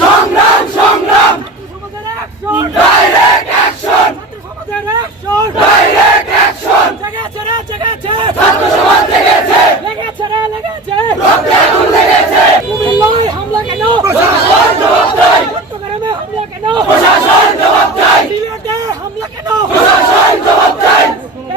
সংগ্রাম সংগ্রাম direct action direct action জেগেছে রে জেগেছে ছাত্র সমাজ জেগেছে লেগেছে রে লেগেছে রক্তে আগুন লেগেছে কুমিল্লায় হামলা কেন প্রশাসন জবাব দেয়। চট্টগ্রামে হামলা কেন প্রশাসন জবাব দেয়। সিলেটে হামলা কেন? প্রশাসন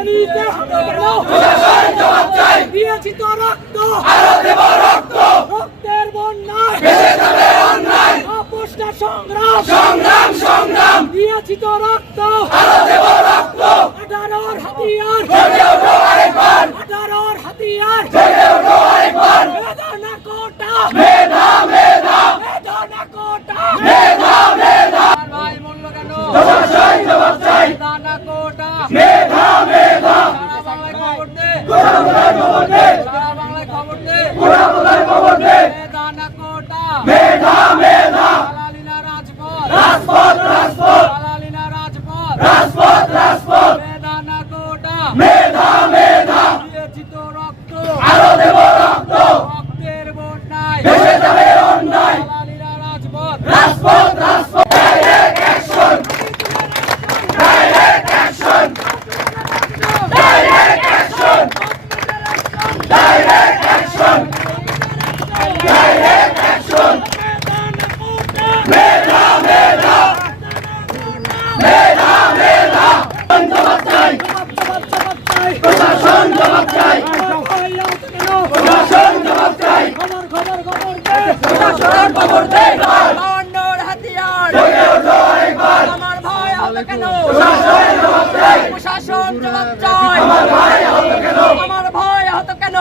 ফেনীতে হামলা কেন? প্রশাসন জবাব দেয় দিয়েছি তো রক্ত। আরও দেব রক্ত রক্তের বন্যায়। ভেসে যাবে অন্যায় আপোষটা সংগ্রাম। সংগ্রাম সংগ্রাম দিয়েছি তো রক্ত। আরও দেব রক্ত আঠারোর হাতিয়ার। জেগে ওঠো আরেকবার আঠারোর হাতিয়ার। জেগে ওঠো আরেকবার মেধানা কোটা। মেধা মেধা মেধানা কোটা। মেধা মেধা ভাই মূল্য কেন প্রশাসন জবাব চাই দানা কোটা মেধা মেধা সারা বাংলায় খবর দে কোথায় খবর দে সারা বাংলায় খবর দে কোথায় খবর দে দানা কোটা মেধা মেধা। পালালিনা রাজপথ। রাজপথ রাজপথ। পালালিনা রাজপথ। রাজপথ রাজপথ। দানা কোটা মেধা মেধা। দিয়েছি তো রক্ত। আরও দেব রক্ত। রক্তের বন্যায়। ভেসে যাবে অন্যায়। পালালিনা রাজপথ। রাজপথ রাজপথ। Direct action direct action direct action direct action direct action মেধা মেধা মেধা মেধা জবাব চাই প্রশাসন জবাব চাই প্রশাসন জবাব চাই প্রশাসন খবর দে বাউন্নর হাতিয়ার জেগে ওঠো আরেকবার আমার ভাই আহত কেন প্রশাসন জবাব চাই আমার ভাই আহত কেন আমার ভাই আহত কেন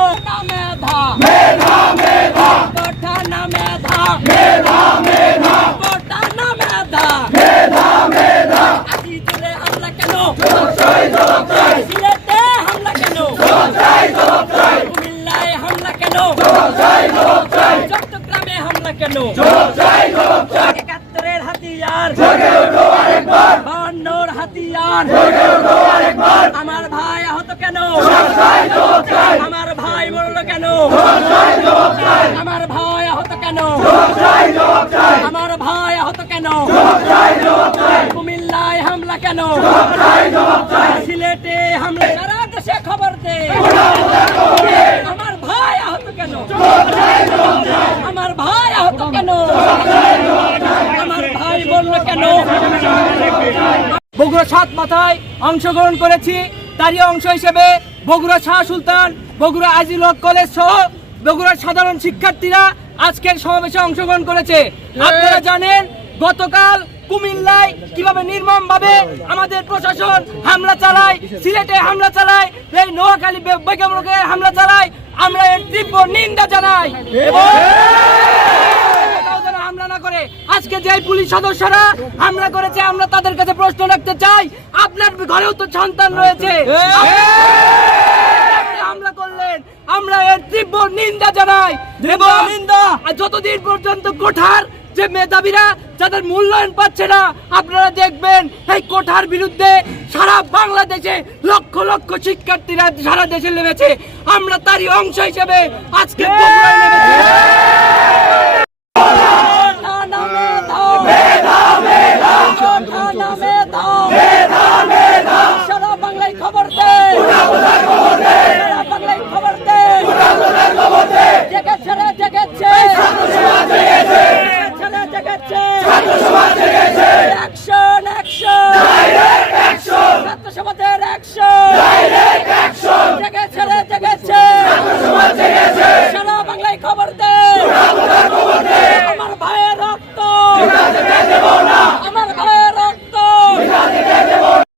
মেধা মেধা মেধা কোঠা না মেধা মেধা মেধা কোঠা না মেধা মেধা মেধা আজি তুলে হামলা কেন জবাব চাই জবাব চাই সিলেটে হামলা কেন জবাব চাই জবাব চাই কুমিল্লায় হামলা কেন জবাব চাই জবাব চাই চট্টগ্রামে হামলা কেন? জবাব চাই জবাব চাই। একাত্তরের হাতিয়ার। জেগে ওঠো আরেকবার। বাউন্নর হাতিয়ার। জেগে ওঠো আরেকবার। আমার ভাই আহত কেন? জবাব চাই জবাব চাই। আমার ভাই মরল কেন? জবাব চাই জবাব চাই। আমার ভাই আহত কেন? জবাব চাই জবাব চাই। আমার ভাই আহত কেন? জবাব চাই জবাব চাই। কুমিল্লায় হামলা কেন? জবাব চাই জবাব চাই। সিলেটে হামলা। সারা দেশে খবর দে আমার ভাই আহত কেন আমার ভাই আহত কেন আমার ভাই বলল কেন বগুড়া সাত মাথায় অংশগ্রহণ করেছি। তারই অংশ হিসেবে বগুড়া শাহ সুলতান বগুড়া আজিল হক কলেজ সহ বগুড়ার সাধারণ শিক্ষার্থীরা আজকের সমাবেশে অংশগ্রহণ করেছে। আপনারা জানেন গতকাল কুমিল্লায় কীভাবে নির্মম ভাবে আমাদের প্রশাসন হামলা চালায় সিলেটে হামলা চালায় এই নোয়াখালী বে- হামলা চালায় আমরা এর তীব্র নিন্দা জানাই। এবং কোথাও যেন হামলা না করে আজকে যে পুলিশ সদস্যরা হামলা করেছে আমরা তাদের কাছে প্রশ্ন রাখতে চাই। আপনার ঘরেও তো সন্তান রয়েছে। হামলা করলেন। আমরা এর তীব্র নিন্দা জানাই নিন্দা? যতদিন পর্যন্ত কোঠার যে মেধাবীরা যাদের মূল্যায়ন পাচ্ছে না আপনারা দেখবেন এই কোঠার বিরুদ্ধে সারা বাংলাদেশে লক্ষ লক্ষ শিক্ষার্থীরা সারা দেশে নেমেছে। আমরা তারই অংশ হিসেবে আজকে নেমেছি সারা বাংলায় খবর দে সারা বাংলায় খবর দে জেগেছে রে জেগেছে জেগেছে রে জেগেছে অ্যাকশন অ্যাকশন ছাত্র সমাজের অ্যাকশন জেগেছে